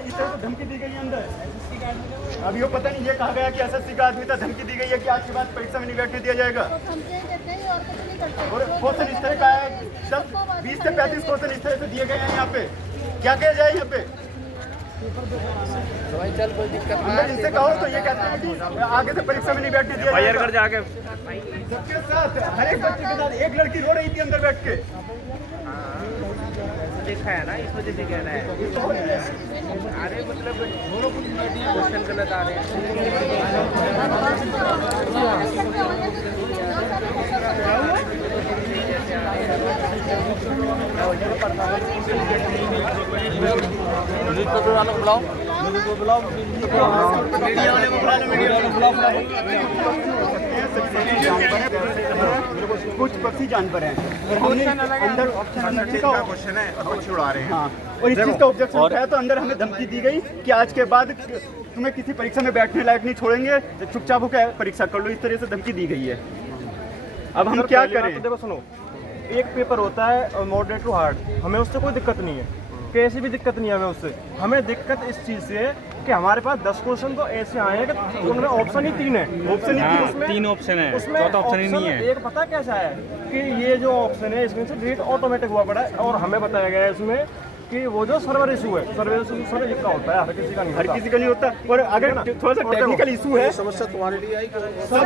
इस तरह से धमकी दी गई है अंदर। अब ये पता नहीं, ये कहा गया कि एसएससी का आदमी था, धमकी दी गई है कि आज के बाद परीक्षा में नहीं बैठने दिया जाएगा। और क्वेश्चन इस तरह का है, सब 20 से 35 क्वेश्चन इस तरह से दिए गए हैं यहाँ पे। क्या किया जाए यहाँ पे? चल कोई दिक्कत अंदर इनसे कहो तो ये कहते हैं कि आगे से परीक्षा में नहीं बैठने दिया जाएगा। जाके सबके साथ, हर एक बच्चे के साथ। एक लड़की रो रही थी अंदर बैठ के। देखा है ना, इस वजह से कहना है। अरे मतलब क्वेश्चन गलत आ रहे कुछ पक्षी जानवर हैं और हमने अंदर क्वेश्चन है, बच्चे उड़ा रहे हैं। हाँ, और इस चीज का ऑब्जेक्शन उठाया तो अंदर हमें धमकी दी गई कि आज के बाद तुम्हें किसी परीक्षा में बैठने लायक नहीं छोड़ेंगे, चुपचाप होकर परीक्षा कर लो। इस तरह से धमकी दी गई है। अब हम क्या करें? देखो सुनो, एक पेपर होता है मॉडरेट टू हार्ड, हमें उससे कोई दिक्कत नहीं है, कैसी भी दिक्कत नहीं है हमें उससे। हमें दिक्कत इस चीज़ से है कि हमारे पास 10 क्वेश्चन तो ऐसे आए हैं कि उनमें ऑप्शन ही 3 है। ऑप्शन ही उसमें 3 ऑप्शन है, उसमें चौथा ऑप्शन ही नहीं है। एक पता कैसा है कि ये जो ऑप्शन है इसमें से डिलीट ऑटोमेटिक हुआ पड़ा है, और हमें बताया गया है इसमें कि वो जो सर्वर इशू है, सर्वर इशू सर्वर जिसका होता है, हर किसी का नहीं हर किसी का नहीं होता। और अगर थोड़ा सा टेक्निकल इशू है, समस्या तुम्हारे लिए आई। सब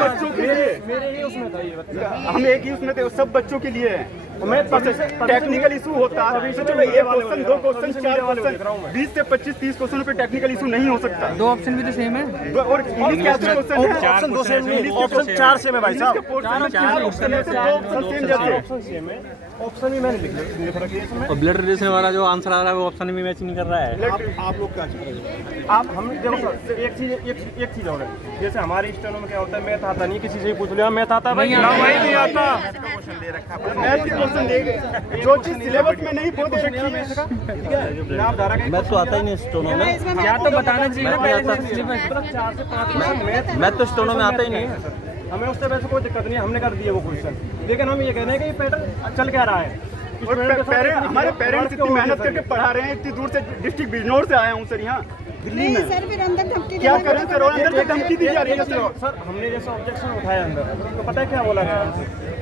बच्चों के लिए, मेरे ही उसमें था ये बच्चा, हम एक ही उसमें थे, सब बच्चों के लिए है। मैं टेक्निकल इशू होता है तो चलो, एक क्वेश्चन, 2 क्वेश्चन, 4 क्वेश्चन, 20 से 25, 30 क्वेश्चनों पे टेक्निकल इशू नहीं हो सकता। 2 ऑप्शन भी तो सेम है। और इंग्लिश के क्वेश्चन है, ऑप्शन 2 सेम नहीं, ऑप्शन 4 सेम है भाई साहब। चार ऑप्शन है, 2 ऑप्शन सेम जाते हैं। ऑप्शन सेम है, ऑप्शन भी मैंने लिख रखी है इसमें। और ब्लड रिलेशन वाला जो आंसर आ रहा है वो ऑप्शन में मैच नहीं कर रहा है। आप लोग क्या चाह रहे हैं? आप हम देखो सर, एक चीज और है, जैसे हमारे स्टैंडो में क्या होता है, मैथ आता नहीं, किसी से पूछ लिया मैथ आता है भाई, वही नहीं आता। मैथ के क्वेश्चन देंगे जो चीज सिलेबस में नहीं, वो दे रखी है। मैं तो आता ही नहीं स्टोनो में, क्या तो बताना चाहिए ना पहले से। 4 से 5 मैं तो स्टोनो में आता ही नहीं। हमें उससे वैसे कोई दिक्कत नहीं है, हमने कर दिया वो क्वेश्चन, लेकिन हम ये कह रहे हैं कि ये पैटर्न चल क्या रहा है। और हमारे पेरेंट्स इतनी मेहनत करके पढ़ा रहे हैं, इतनी दूर से, डिस्ट्रिक्ट बिजनौर से आया हूँ सर यहाँ दिल्ली में। सर फिर अंदर धमकी क्या करें सर? और अंदर से धमकी दी जा रही है सर, हमने जैसे ऑब्जेक्शन उठाया अंदर, तो पता है क्या बोला गया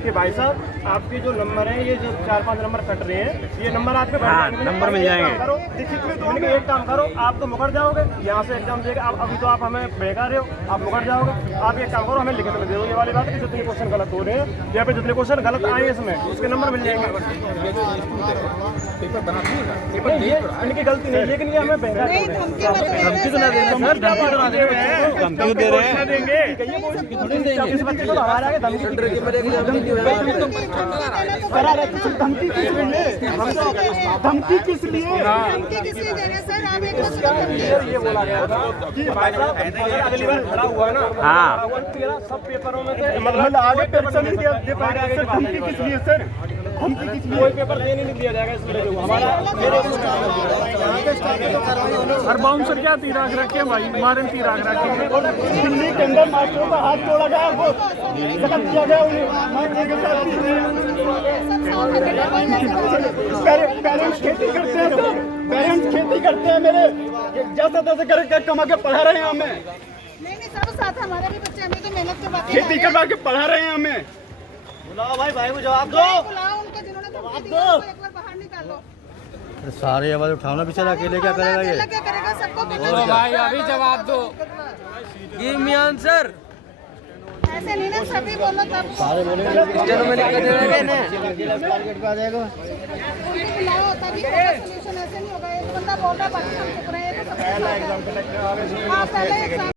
कि भाई साहब आपके जो नंबर है, ये जो 4-5 नंबर कट रहे हैं, ये नंबर आपके नंबर मिल जाएंगे। एक काम करो, आप तो मुकर जाओगे यहाँ से एग्जाम देगा। अभी तो आप हमें बेकार रहे हो, आप मुकर जाओगे। आप एक काम करो, हमें लिखित में दे दो ये वाली बात है कि जितने क्वेश्चन गलत हो रहे हैं या फिर जितने क्वेश्चन गलत आए इसमें, उसके नंबर मिल जाएंगे। ये इनकी गलती नहीं, लेकिन ये हमें बेकार नहीं, धमकी तो ना देना सर, धमकी तो ना दे रहे हैं, धमकी दे रहे हैं। इस बच्चे को तो हमारे आगे धमकी धमकी किस लिए? धमकी किस लिए दे रहे हैं सर? आप एक बार ये बोला गया था कि भाई साहब अगर अगली बार खड़ा हुआ ना, हाँ। सब पेपरों में से मतलब आगे परीक्षा नहीं दे पाएगा सर। धमकी किस लिए सर? धमकी किस लिए? कोई पेपर देने नहीं दिया जाएगा इसमें। हमारा हर बाउंसर क्या तीराक रखे भाई, मारन तीराक रखे। दिल्ली के अंदर मास्टरों का हाथ तोड़ा गया, वो जख्म किया गया उन्हें मारने के साथ। पेरेंट्स खेती करते हैं सर, पेरेंट्स खेती करते हैं मेरे, जैसा तैसा करके कमा के पढ़ा रहे हैं हमें। नहीं सब साथ हमारे भी बच्चे, हमें तो मेहनत के बाद खेती करवा के पढ़ा रहे हैं हमें। बुलाओ भाई को जवाब दो। बुलाओ उनको जिन्होंने धमकी दी, उनको एक बार बाहर निकालो। सारे आवाज उठाना बेचारा अकेले क्या करेगा ये? अकेला क्या करेगा? सबको भाई अभी जवाब दो। Give me answer. ऐसे नहीं ना, सभी बोलो तब सारे बोले चलो मैं लिख के दे रहा हूं ना। टारगेट पे आ जाएगा। उनको बुलाओ तभी सोल्यूशन। ऐसे नहीं होगा, एक बंदा बोल रहा है बाकी हम चुप रहे हैं, तो सब पहले एग्जाम